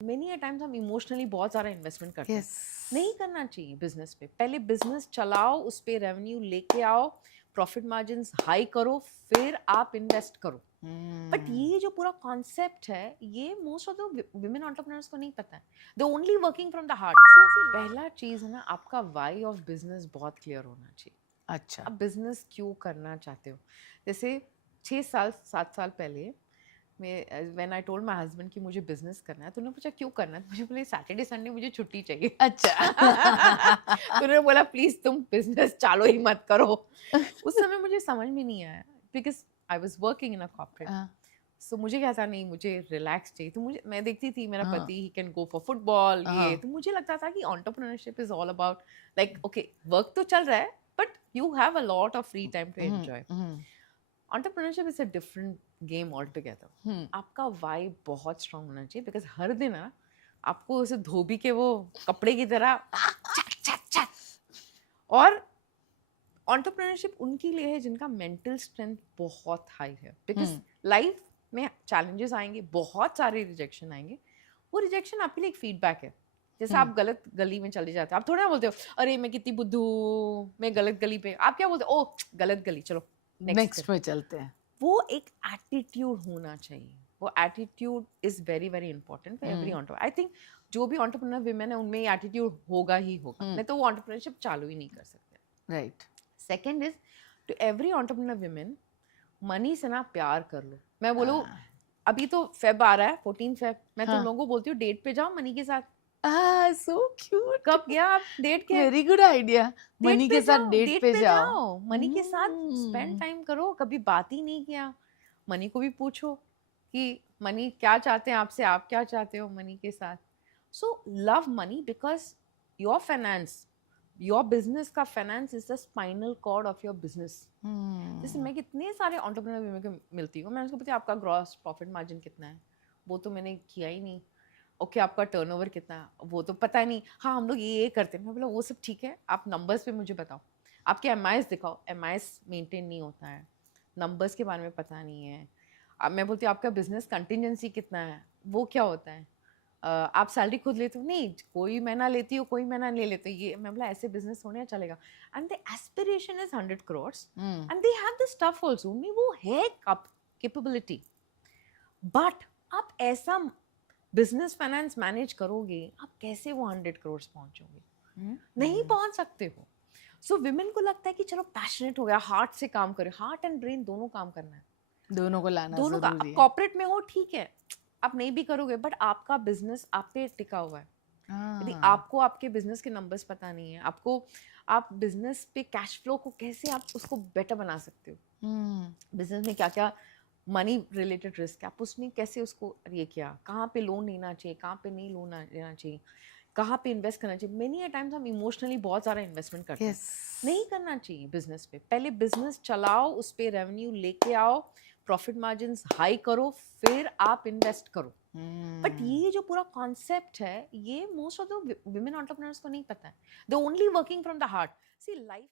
Many times हम emotionally बहुत सारा इन्वेस्टमेंट करते हैं. Yes. नहीं करना चाहिए बिजनेस पे. पहले बिजनेस चलाओ, उस पे रेवेन्यू लेके आओ, प्रॉफिट मार्जिन हाई करो, फिर आप इन्वेस्ट करो. बट ये जो पूरा कॉन्सेप्ट है, ये most of the women entrepreneurs को नहीं पता है. They only working from the heart. पहला चीज है ना, आपका वाई ऑफ बिजनेस बहुत क्लियर होना चाहिए. अच्छा. आप बिजनेस क्यों करना चाहते हो. जैसे 6 साल 7 साल पहले मैं when I told my husband कि मुझे बिजनेस करना है, तो उन्होंने पूछा क्यों करना है, तो मुझे बोले सैटरडे संडे मुझे छुट्टी चाहिए. अच्छा. तो उन्होंने बोला प्लीज तुम बिजनेस चालू ही मत करो. उस समय मुझे समझ में नहीं आया because I was working in a corporate. So मुझे क्या था, नहीं मुझे रिलैक्स चाहिए. तो मुझे, मैं देखती थी मेरा हाँ. पति he can go for football, yeah. हाँ. तो मुझे लगता था कि entrepreneurship is all about like okay work तो चल रहा है but you have a lot of free time to enjoy. Entrepreneurship is a different game all together. आपका वाइब बहुत स्ट्रांग होना चाहिए बिकॉज हर दिन ना आपको उसे धोबी के वो कपड़े की तरह चट चट चट. और एंटरप्रेन्योरशिप उनके लिए है जिनका मेंटल स्ट्रेंथ बहुत हाई है. बिकॉज लाइफ में चैलेंजेस आएंगे, बहुत सारे रिजेक्शन आएंगे. वो रिजेक्शन आपके लिए एक फीडबैक है. जैसे आप गलत गली में चले जाते हो, आप थोड़ा ना बोलते हो अरे मैं कितनी बुद्धू हूँ, मैं गलत गली पे. आप क्या बोलते हो, ओ गलत गली, चलो नेक्स्ट पे चलते हैं. वो एक एटीट्यूड होना चाहिए. वो attitude is very very important for every entrepreneur. I think जो भी एंटरप्रेन्योर विमेन है उनमें ये एटीट्यूड होगा ही होगा, नहीं तो वो एंटरप्रेन्योरशिप चालू ही नहीं कर सकते. Right. Second is to every entrepreneur women, money से ना प्यार कर लो. मैं बोलूँ अभी तो फेब आ रहा है, 14 फेब, मैं तुम लोगों को बोलती हूँ डेट पे जाओ मनी के साथ. So cute. कब गया आप डेट के? Very good idea. मनी के साथ डेट डेट पे जाओ. मनी के साथ स्पेंड टाइम करो. कभी बात ही नहीं किया, मनी को भी पूछो कि मनी क्या चाहते हैं आपसे, आप क्या चाहते हो मनी के साथ. So love money because your finance, your business का finance is the spinal cord of your business. जैसे मैं कितने सारे एंटरप्रेन्योर विमेन को मिलती हूँ, मैं उसको पूछती हूँ आपका ग्रॉस प्रॉफिट मार्जिन कितना है, वो तो मैंने किया ही नहीं. ओके आपका टर्नओवर कितना है, वो तो पता नहीं. हाँ हम लोग ये करते हैं. मैं बोला वो सब ठीक है, आप नंबर्स पे मुझे बताओ, आपके एमआईएस दिखाओ. एमआईएस मेंटेन नहीं होता है, नंबर्स के बारे में पता नहीं है. अब मैं बोलती हूँ आपका बिजनेस कंटिजेंसी कितना है, वो क्या होता है. आप सैलरी खुद लेते हो, नहीं कोई महीना लेती हो कोई महीना नहीं लेते. ये मैं बोला ऐसे बिजनेस होने चलेगा. And the aspiration is 100 crores and they have the stuff also. उनमें वो है कैपेबिलिटी. बट आप ऐसा बिजनेस फाइनेंस मैनेज करोगे, आप कैसे वो 100 crores पहुंचोगे. नहीं पहुंच सकते हो. सो विमेन को लगता है कि चलो पैशनेट हो गया, हार्ट से काम करे. हार्ट एंड ब्रेन दोनों काम करना है, दोनों को लाना दोनों का. जरूरी आप है. कॉर्पोरेट में हो ठीक है, आप नहीं भी करोगे बट आपका बिजनेस आप पे टिका हुआ है. यदि आपको आपके बिजनेस के नंबर्स पता नहीं है, आपको आप बिजनेस पे कैश फ्लो को कैसे आप उसको बेटर बना सकते हो, बिजनेस में क्या क्या मनी रिलेटेड रिस्क है, आप उसमें कैसे उसको ये किया, कहाँ पे लोन लेना चाहिए, कहाँ पे नहीं लोन लेना चाहिए, कहाँ पे इन्वेस्ट करना चाहिए. मेनी टाइम्स हम इमोशनली बहुत सारा इन्वेस्टमेंट करते हैं. नहीं करना चाहिए बिजनेस पे. पहले बिजनेस चलाओ, उस पे रेवेन्यू लेके आओ, प्रॉफिट मार्जिन हाई करो, फिर आप इन्वेस्ट करो. बट ये जो पूरा कॉन्सेप्ट है, ये most of the women entrepreneurs को नहीं पता है. They only working from the heart. See life